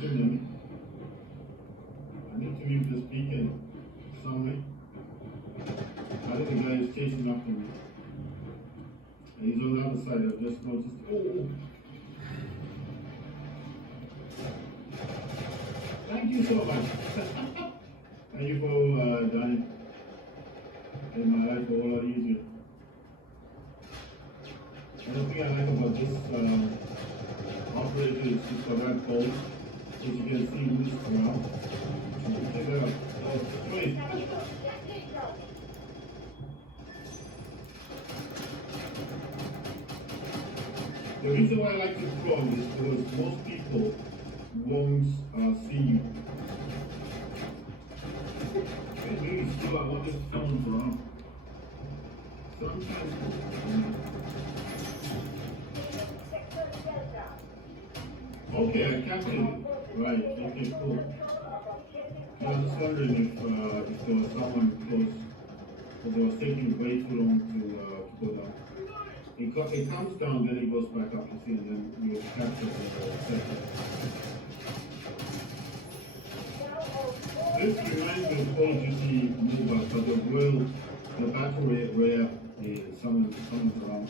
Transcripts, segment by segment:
soon, I need to leave this beacon somewhere. I think the guy is chasing after me. And he's on the other side, I've just noticed. Oh! Thank you so much. Thank you for Danny. Made my life a whole lot easier. Another thing I like about this operator is just a red pole, as you can see who's around. Check that out. Oh, wait. The reason why I like this drone is because most people won't see you. It's really slow. I want this phone around. Sometimes. Okay, I captured it. Right, okay, cool. I was just wondering if there was someone close, because it was taking way too long to go down. It comes down, then it goes back up, you see, and then you capture the sector. This reminds me of Call of Duty Mobile, but the battle where someone's around.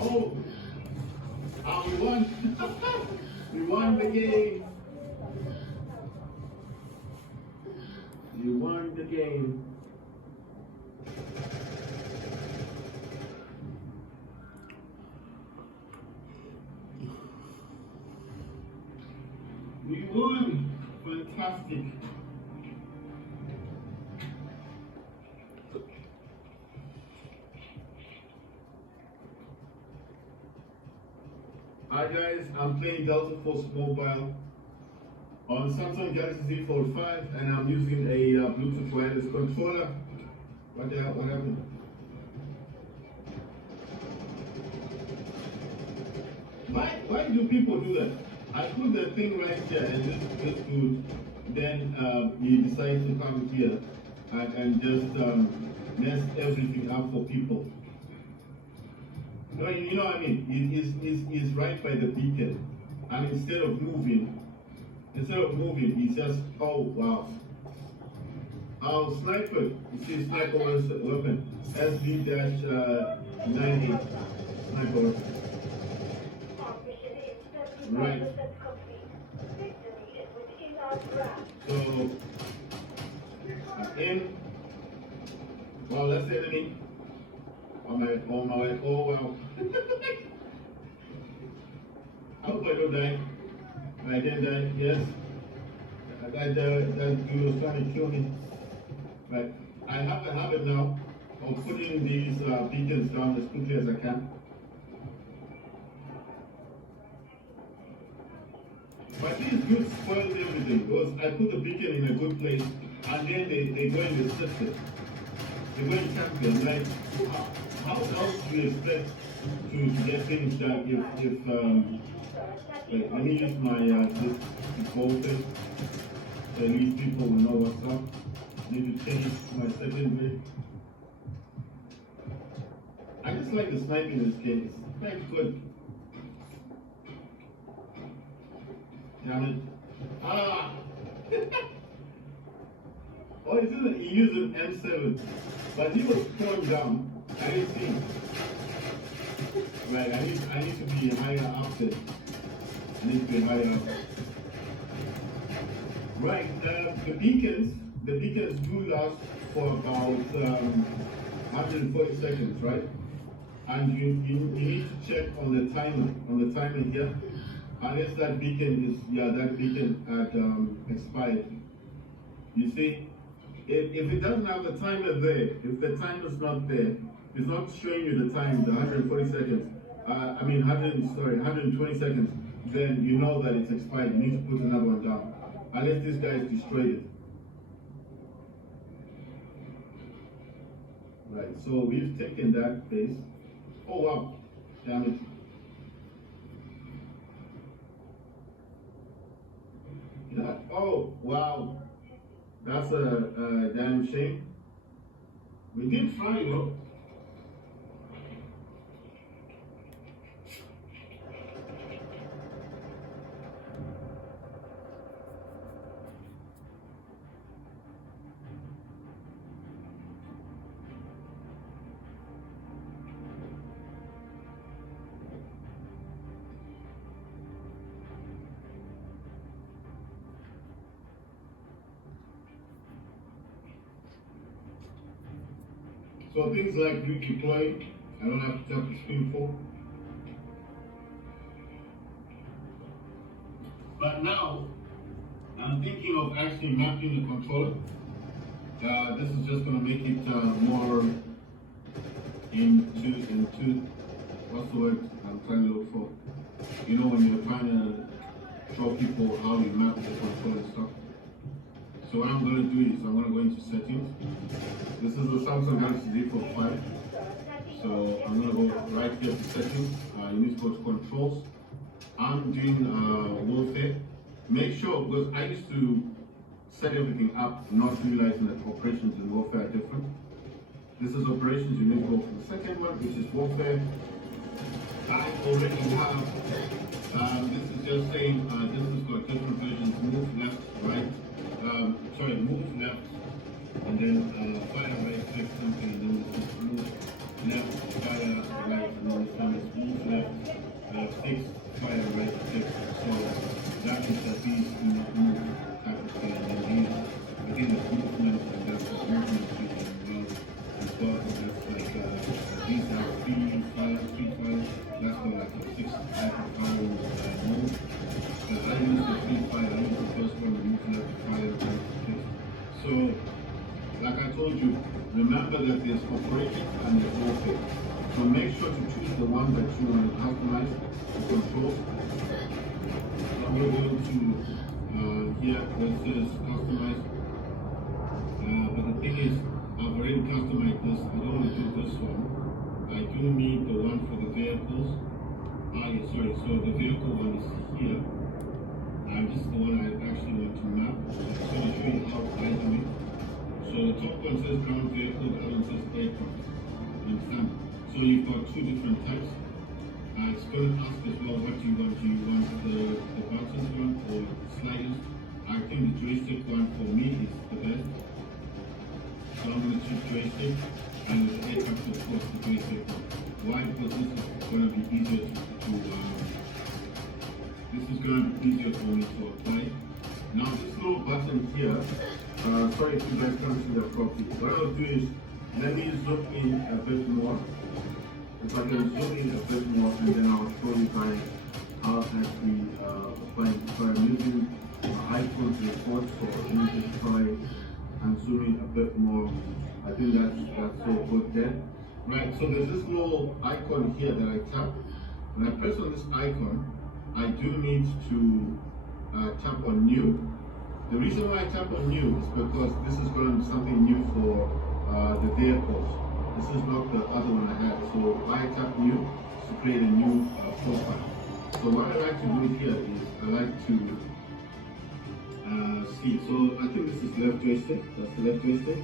Oh! We won! We won the game! We won the game! We won! Fantastic! Hi guys, I'm playing Delta Force Mobile on Samsung Galaxy Z Fold 5 and I'm using a Bluetooth wireless controller. What the hell, what happened? Why do people do that? I put the thing right here and this dude, then he decides to come here and just mess everything up for people. No, you know what I mean? He's right by the beacon, and instead of moving, he's just, oh wow. Our sniper, you see sniper weapon, SV-98 sniper weapon. Right. So, in, well, let's say enemy. On my way, oh wow. I hope I don't die. I didn't die, yes. That dude was trying to kill me. But I have a habit now of putting these beacons down as quickly as I can. But these dudes spoiled everything because I put the beacon in a good place and then they go in the system. They go in champion, like, how else do you expect to get things done if like, let me use my this gold thing, so at least people will know what's up. I need to change my secondary. I just like the sniping in this game, it's quite good. Damn it. Ah! Oh, he used an M7, but he was thrown down. I didn't see him. Right, I need to be higher up there. I need to be higher up. Right, the beacons do last for about 140 seconds, right? And you need to check on the timer here. Unless that beacon had expired. You see, if it doesn't have the timer there, if the timer's not there, it's not showing you the time, the 140 seconds, 120 seconds, then you know that it's expired. You need to put another one down. Unless this guy has destroyed it. Right, so we've taken that base. Oh wow, damn it. Yeah. Oh wow. That's a damn shame. We did try, though. So things like redeploy, I don't have to tap the screen for. But now, I'm thinking of actually mapping the controller. This is just going to make it more into, what's the word I'm trying to look for? You know, when you're trying to show people how you map the controller and stuff. So what I'm going to do is I'm going to go into settings. This is the Samsung Galaxy Z Fold 5. So I'm going to go right here to settings. You need to go to controls. I'm doing warfare. Make sure, because I used to set everything up, not realizing that operations and warfare are different. This is operations. You need to go for the second one, which is warfare. I already have, this is just saying, this has got different versions, move left, right, move left, and then fire right, click something, and then this is move left, fire right, and then this one is move left, fix, fire right, click. So that is that these do not move type of thing, and then these, again, the movement, and that's the movement as well, and that's like, these are three fire, that's for like a 6 type of fire move. I use the free fire, I use the first one, the move left, fire, right, click. So, like I told you, remember that there's operations and there's warfare. So make sure to choose the one that you want to customize the control. I'm going to go to here where it says customize. But the thing is, I've already customized this. I don't want to do this one. I do need the one for the vehicles. Yeah, sorry. So the vehicle one is here. And this is the one I actually want to map. So I'm going to show you how I do it. So the top one says ground vehicle, the other one says aircraft. You understand? So you've got two different types. It's going to ask as well, what do you want? Do you want the buttons one or sliders? I think the joystick one for me is the best. So I'm going to choose joystick, and with the aircraft, of course, the joystick one. Why? Because this is going to be easier for me to apply. Now this little button here, sorry if you guys can't see that properly. What I'll do is, let me zoom in a bit more. If I can zoom in a bit more, and then I'll show you guys how actually applying. So I'm using my iPhone to record, so let me just try and zoom in a bit more. I think that's so good there. Right, so there's this little icon here that I tap. When I press on this icon, I do need to tap on new. The reason why I tap on new is because this is going to be something new for the vehicles. This is not the other one I had. So I tap new to create a new profile. So what I like to do here is I like to see. So I think this is left joystick. That's the left joystick.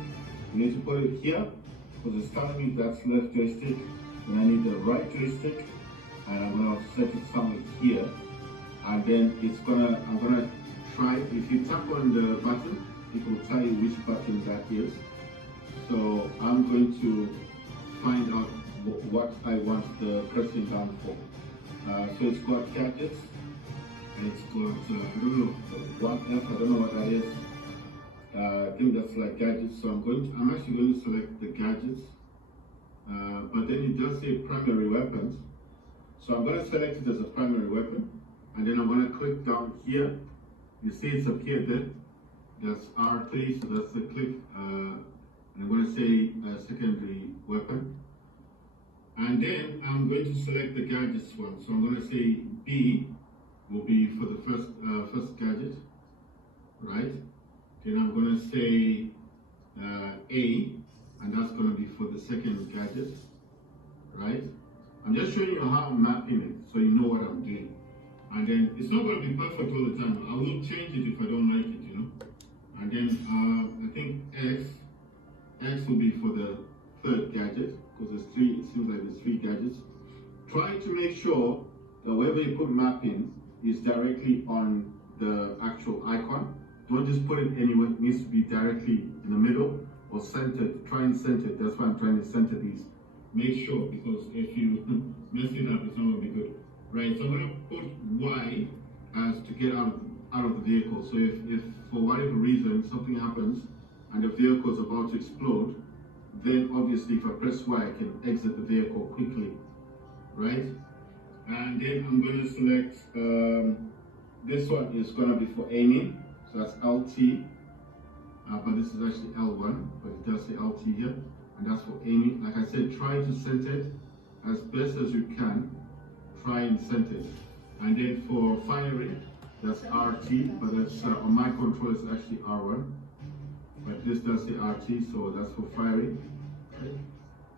You need to put it here because it's telling me that's left joystick. And I need the right joystick, and I'm gonna set it somewhere here. And then I'm gonna try. If you tap on the button, it will tell you which button that is. So I'm going to find out what I want the pressing down for. So it's got gadgets, and it's got, I don't know what F, I don't know what that is. I think that's like gadgets, so I'm actually going to select the gadgets. But then it does say primary weapons. So I'm going to select it as a primary weapon, and then I'm going to click down here. You see it's appeared there. That's R3, so that's the click. I'm going to say secondary weapon. And then I'm going to select the gadgets one. So I'm going to say B will be for the first gadget, right? Then I'm going to say A, and that's going to be for the second gadget, right? I'm just showing you how I'm mapping it so you know what I'm doing. And then it's not going to be perfect all the time. I will change it if I don't like it, you know. And then X will be for the third gadget, because there's three, it seems like there's three gadgets. Try to make sure that wherever you put map in is directly on the actual icon. Don't just put it anywhere, it needs to be directly in the middle or centered. Try and center it, that's why I'm trying to center these. Make sure, because if you mess it up, it's not going to be good. Right, so I'm going to put Y as to get out of the vehicle. So if for whatever reason something happens and the vehicle is about to explode, then obviously if I press Y, I can exit the vehicle quickly, right? And then I'm going to select, this one is going to be for aiming, so that's LT, but this is actually L1, but it does say LT here, and that's for aiming. Like I said, try to center it as best as you can, try and center it. And then for firing, that's RT, but that's on my control it's actually R1, but this does say RT, so that's for firing. Okay.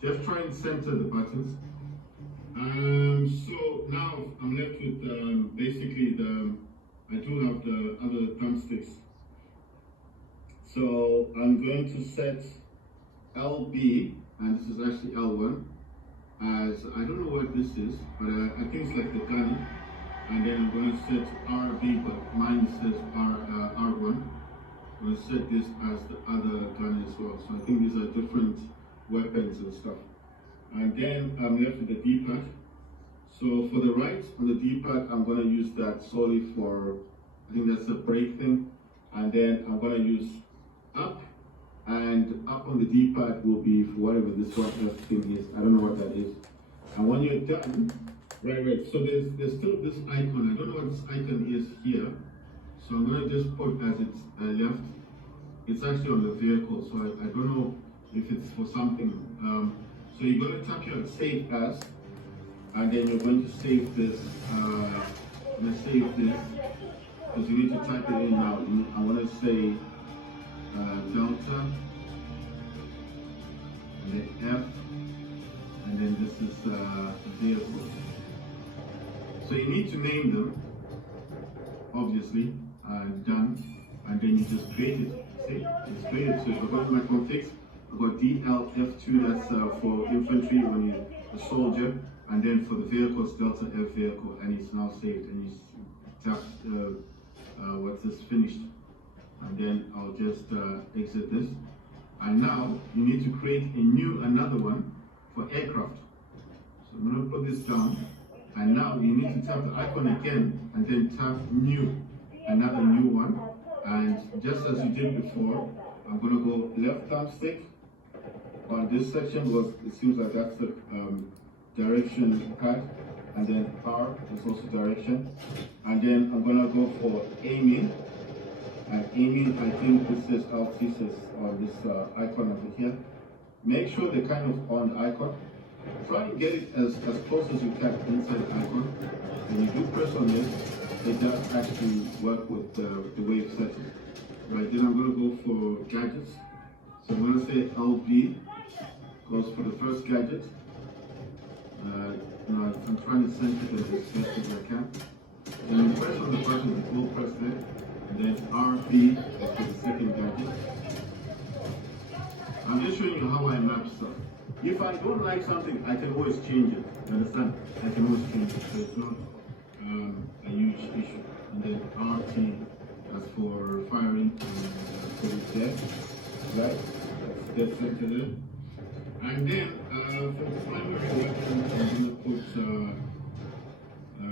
Just try and center the buttons. So now I'm left with basically I do have the other thumbsticks. So I'm going to set LB, and this is actually L1, as I don't know what this is, but I think it's like the gun. And then I'm going to set RB, but mine says R1. I'm going to set this as the other gun as well. So I think these are different weapons and stuff. And then I'm left with the D-pad. So for the right on the D-pad, I'm going to use that solely for, I think that's a brake thing. And then I'm going to use up, and up on the D-pad will be for whatever this one F thing is. I don't know what that is. And when you're done, right. So there's still this icon. I don't know what this icon is here. So I'm going to just put as it's left. It's actually on the vehicle, so I don't know if it's for something. So you're going to tap here on save as, and then you're going to save this. I'm going to save this because you need to type it in now. I want to say Delta, and then F, and then this is vehicle. So you need to name them, obviously, done, and then you just create it. See, it's created. So if I go to my configs, I've got DLF2, that's for infantry when you're a soldier, and then for the vehicles, Delta F vehicle, and it's now saved. And you tap what's this finished, and then I'll just exit this. And now you need to create another one for aircraft. So I'm going to put this down. And now you need to tap the icon again and then tap new, another new one. And just as you did before, I'm going to go left thumbstick on this section because it seems like that's the direction pad. And then R is also direction. And then I'm going to go for aiming. And aiming, I think this says LT says on this icon over here. Make sure they're kind of on the icon. Try and get it as close as you can inside the icon. When you do press on this, it does actually work with the wave setting. Right, then I'm going to go for gadgets. So I'm going to say LB goes for the first gadget. I'm trying to center it as best as I can. Then you press on the button, the full press there. And then RB for the second gadget. I'm just showing you how I map stuff. If I don't like something, I can always change it. You understand? I can always change it. So it's not a huge issue. And then RT, that's for firing, and put it there. Right? That's dead center there. And then for primary weapon, I'm going to put,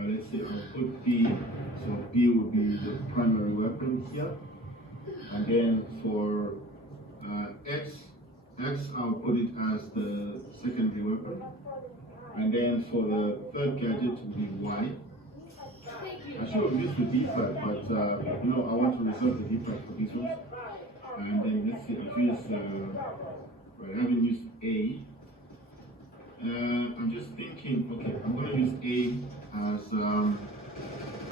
let's say I'll put B. So B will be the primary weapon here. And then for X, I'll put it as the secondary weapon. And then for the third gadget will be Y. I should have used the D-pad, but I want to reserve the D-pad for these ones. And then let's see, I've used, I haven't used A. I'm just thinking, okay, I'm going to use A as,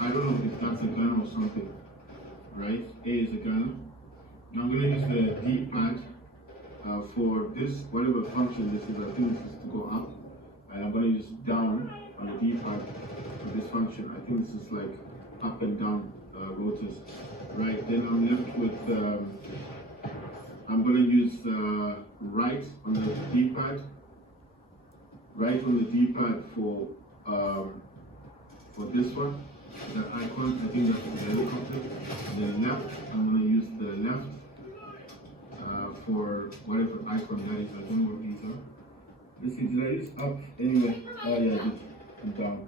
I don't know if that's a gun or something, right? A is a gun. Now I'm going to use the D-pad. For this, whatever function this is, I think this is to go up, and I'm going to use down on the D-pad for this function. I think this is like up and down rotors. Right, then I'm left with I'm going to use right on the D-pad. Right on the D-pad for this one, the icon. I think that's the helicopter. The left, I'm going to use the left for whatever icon that is. I don't know what these are. Let's see, did I use up? Anyway, oh yeah, I did. I'm down.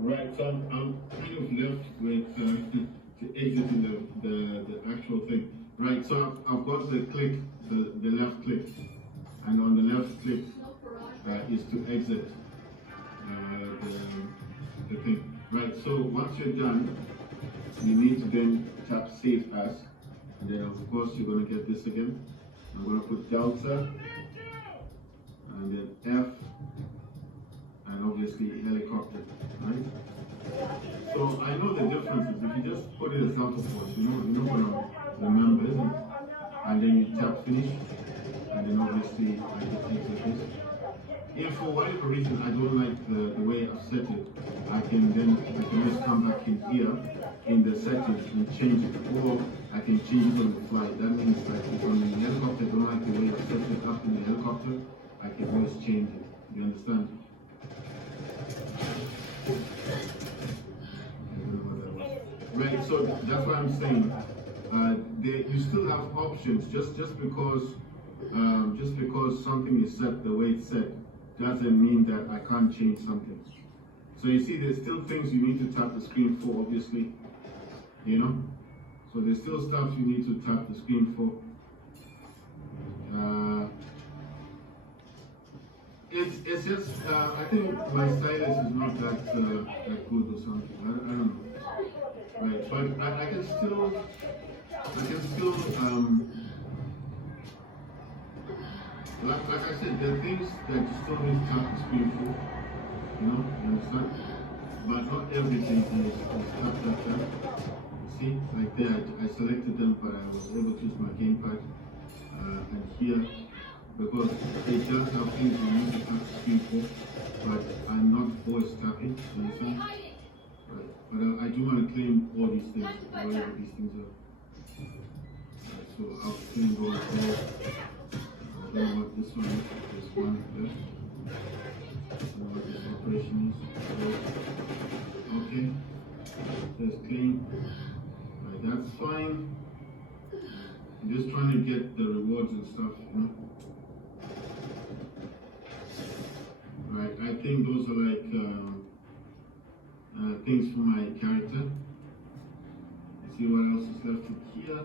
Right, so I'm kind of left with to exiting the actual thing. Right, so I've got the click, the left click, and on the left click is to exit the thing. Right, so once you're done, you need to then tap Save As, and then of course you're going to get this again. I'm going to put Delta, and then F, and obviously helicopter, right? So I know the differences. If you just put it as Delta Force, you're not going to remember, isn't it? And then you tap Finish, and then obviously I can exit this. If for whatever reason I don't like the way I've set it, I can just come back in here in the settings and change it, or I can change it on the fly. That means like if on the helicopter I don't like the way I've set it up in the helicopter, I can always change it. You understand? Right, so that's what I'm saying. You still have options. Just because something is set the way it's set doesn't mean that I can't change something. So you see, there's still things you need to tap the screen for, obviously. You know, so there's still stuff you need to tap the screen for. It's just I think my stylus is not that good or something. I don't know. Right, but I can still like I said, there are things that you still need to tap the screen for. You know, you understand? But not everything is tapped like that. See, like there, I selected them, but I was able to use my gamepad and here, because it does have things you need to tap the screen for, but I'm not voice tapping. You understand? Right, but I do want to claim all these things, whatever these things are. Right, so I'll claim those all. I don't know what this one is. This one there. I don't know what this operation is. Okay. Just claim. Right, that's fine. I'm just trying to get the rewards and stuff, you know. Right, I think those are like things for my character. Let's see what else is left in here.